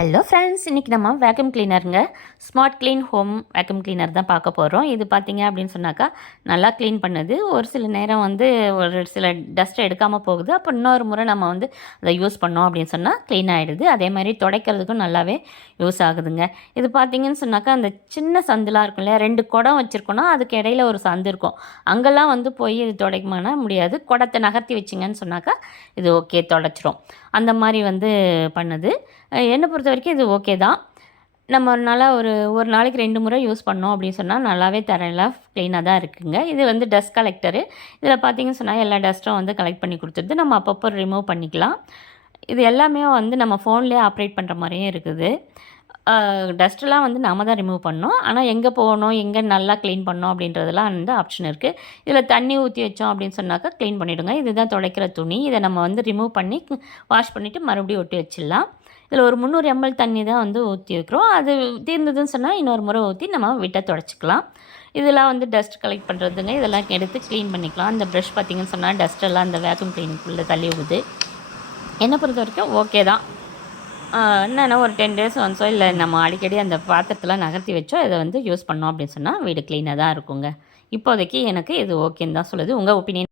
Hello friends இன்றைக்கி நம்ம vacuum கிளீனருங்க smart clean home vacuum cleaner தான் பார்க்க போகிறோம் இது பார்த்தீங்க அப்படின்னு சொன்னாக்கா நல்லா க்ளீன் பண்ணுது. ஒரு சில நேரம் வந்து ஒரு சில டஸ்ட்டை எடுக்காமல் போகுது. அப்போ இன்னொரு முறை நம்ம வந்து அதை யூஸ் பண்ணோம் அப்படின்னு சொன்னால் க்ளீன் ஆகிடுது அதே மாதிரி துடைக்கிறதுக்கும் நல்லாவே யூஸ் ஆகுதுங்க. இது பார்த்திங்கன்னு சொன்னாக்கா அந்த சின்ன சந்துலாம் இருக்கும் இல்லையா? ரெண்டு குடம் வச்சுருக்கோன்னா அதுக்கு இடையில ஒரு சந்து இருக்கும். அங்கெல்லாம் வந்து போய் இது துடைக்கமான முடியாது. குடத்தை நகர்த்தி வச்சிங்கன்னு சொன்னாக்கா இது ஓகே தொடச்சிரும். அந்த மாதிரி வந்து பண்ணுது. என்ன பொறுத்த வரைக்கும் இது ஓகே தான். நம்ம நல்லா ஒரு ஒரு நாளைக்கு ரெண்டு முறை யூஸ் பண்ணோம் அப்படின்னு சொன்னால் நல்லாவே தரையெல்லாம் க்ளீனாக தான் இருக்குங்க. இது வந்து டஸ்ட் கலெக்டரு இதில் பார்த்தீங்கன்னு சொன்னால் எல்லா டஸ்ட்டும் வந்து கலெக்ட் பண்ணி கொடுத்துருது நம்ம அப்பப்போ ரிமூவ் பண்ணிக்கலாம். இது எல்லாமே வந்து நம்ம ஃபோன்லேயே ஆப்ரேட் பண்ணுற மாதிரியும் இருக்குது. டஸ்ட்டெல்லாம் வந்து நாம தான் ரிமூவ் பண்ணோம் ஆனால் எங்கே போகணும் எங்கே நல்லா க்ளீன் பண்ணோம் அப்படின்றதெல்லாம் வந்து ஆப்ஷன் இருக்குது இதில் தண்ணி ஊற்றி வச்சோம் அப்படின்னு சொன்னாக்கா க்ளீன் பண்ணிவிடுங்க இதுதான் துடைக்கிற துணி. இதை நம்ம வந்து ரிமூவ் பண்ணி வாஷ் பண்ணிவிட்டு மறுபடியும் ஒட்டி வச்சிடலாம். இதில் ஒரு முந்நூறு எம்எல் தண்ணி தான் வந்து ஊற்றி வைக்கிறோம் அது தீர்ந்ததுன்னு சொன்னால் இன்னொரு முறை ஊற்றி நம்ம விட்ட தொடச்சிக்கலாம். இதெல்லாம் வந்து டஸ்ட் கலெக்ட் பண்ணுறதுங்க இதெல்லாம் எடுத்து க்ளீன் பண்ணிக்கலாம். அந்த ப்ரஷ் பார்த்திங்கன்னு சொன்னால் டஸ்ட் எல்லாம் அந்த வேக்யூம் க்ளீனிக்குள்ளே தள்ளி விடுது என்னை பொறுத்த வரைக்கும் ஓகே தான். என்னென்னா ஒரு டென் டேஸ் ஒன்ஸோ இல்லை நம்ம அடிக்கடி அந்த பாத்திரத்தெல்லாம் நகர்த்தி வச்சோ இதை வந்து யூஸ் பண்ணோம் அப்படின்னு சொன்னால் வீடு க்ளீனாக தான் இருக்குங்க. இப்போதைக்கு எனக்கு இது ஓகேன்னு தான் சொல்லுது. உங்கள் ஒப்பீனியன்